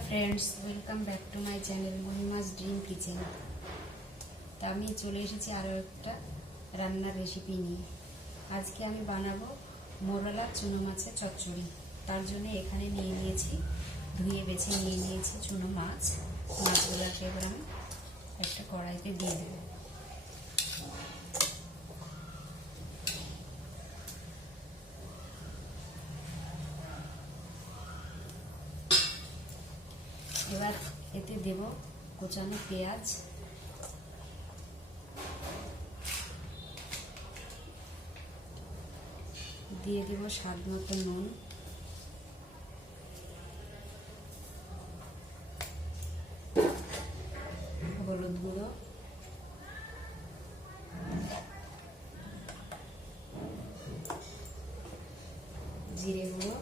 Hello friends welcome back to my channel Mahima's dream kitchen. तो আমি চলে এসেছি আরও একটা রান্নার রেসিপি নিয়ে। আজকে আমি বানাবো মোরলা চুনো মাছের চচ্চড়ি। তার জন্য এখানে নিয়ে নিয়েছি, ধুয়ে বেছে নিয়ে নিয়েছি চুনো মাছ। মাছগুলোকে এবার আমি একটা কড়াইতে দিয়ে দেব। এবার এতে দেব কোচানো পেঁয়াজ, দিয়ে দেব স্বাদ মতো নুন, হলুদ গুঁড়ো, জিরে গুঁড়ো,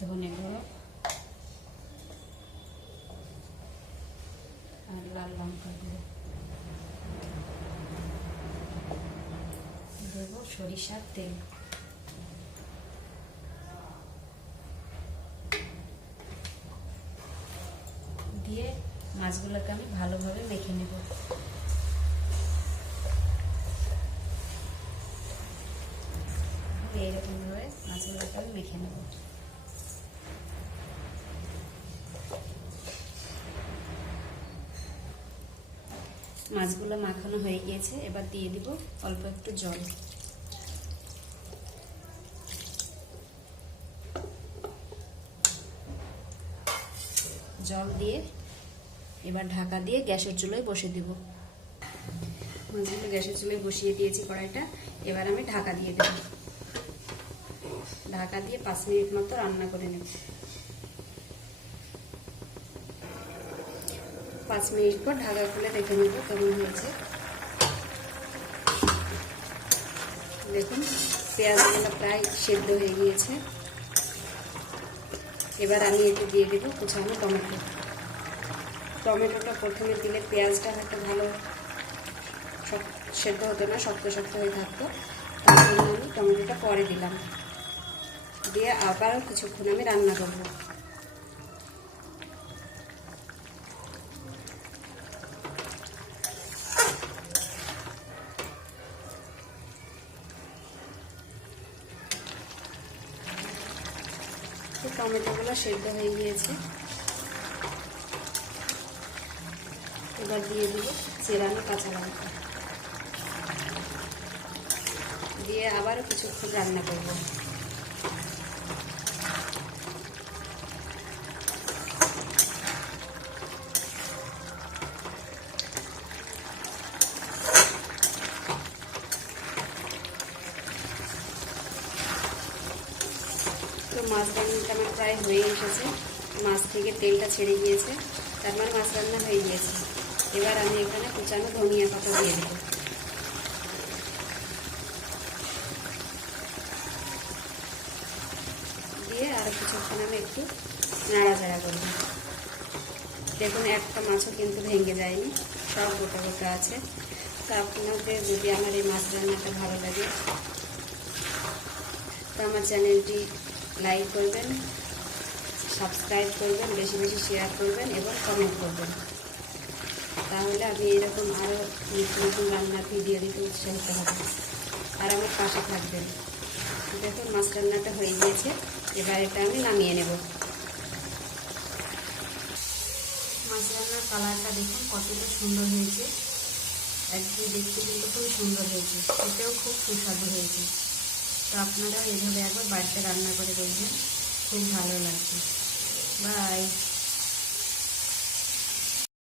ধনে গুঁড়ো আর লাল লঙ্কা গুঁড়ো, দেব সরিষার তেল। দিয়ে মাছগুলোকে আমি ভালোভাবে মেখে নেব। এইরকম ভাবে মাছগুলোকে আমি মেখে নেব। মাছগুলো মাখানো হয়ে গিয়েছে, এবার দিয়ে দিব অল্প একটু জল। জল দিয়ে এবার ঢাকা দিয়ে গ্যাসের চুলায় বসিয়ে দেব। মাছগুলো গ্যাসের চুলায় বসিয়ে দিয়েছি কড়াইটা, এবার আমি ঢাকা দিয়ে দেব। ঢাকা দিয়ে 5 মিনিট মতো রান্না করে নেব। 5 মিনিট পর ঢাকা খুলে দেখে নেব কেমন হয়েছে। দেখুন পেঁয়াজগুলো প্রায় সেদ্ধ হয়ে গিয়েছে। এবার আমি এতে দিয়ে দেবো কুচানো টমেটো। টমেটোটা প্রথমে দিলে পেঁয়াজটা হয়তো ভালো সেদ্ধ হতো না, শক্ত শক্ত হয়ে থাকতো। তার জন্য আমি টমেটোটা পরে দিলাম, দিয়ে আবারও কিছুক্ষণ আমি রান্না করবো। টমেটোগুলো সেদ্ধ হয়ে গিয়েছে, এবার দিয়ে দিব চেরানো কাঁচা লঙ্কা, দিয়ে আবারও কিছুক্ষণ রান্না করব। তো মাছ রান্নাটা আমার প্রায় হয়ে এসেছে, মাছ থেকে তেলটা ছেড়ে গিয়েছে, তার মানে মাছ রান্না হয়ে গিয়েছে। এবার আমি এখানে কুচানো ধনিয়া পাতা দিয়ে দেব। দিয়ে আরও কিছুক্ষণ আমি একটু নাড়াচাড়া করব। দেখুন একটা মাছও কিন্তু ভেঙে যায়নি, সব গোটা গোটা আছে। তো আপনাদের যদি আমার এই মাছ রান্নাটা ভালো লাগে তো আমার চ্যানেলটি লাইক করবেন, সাবস্ক্রাইব করবেন, বেশি বেশি শেয়ার করবেন এবং কমেন্ট করবেন। তাহলে আমি এরকম আরও নতুন নতুন রান্নার ভিডিও দিতে উৎসাহিত হব, আর আমার পাশে থাকবেন। দেখুন মাছ রান্নাটা হয়ে গিয়েছে, এবার এটা আমি নামিয়ে নেব। মাছ রান্নার কালারটা দেখুন কতটা সুন্দর হয়েছে, একদম দেখতে কিন্তু খুব সুন্দর হয়েছে, খেতেও খুব সুস্বাদু হয়েছে। তো আপনারা এভাবে একবার বাড়িতে রান্না করে দেখবেন, খুব ভালো লাগবে। বাই।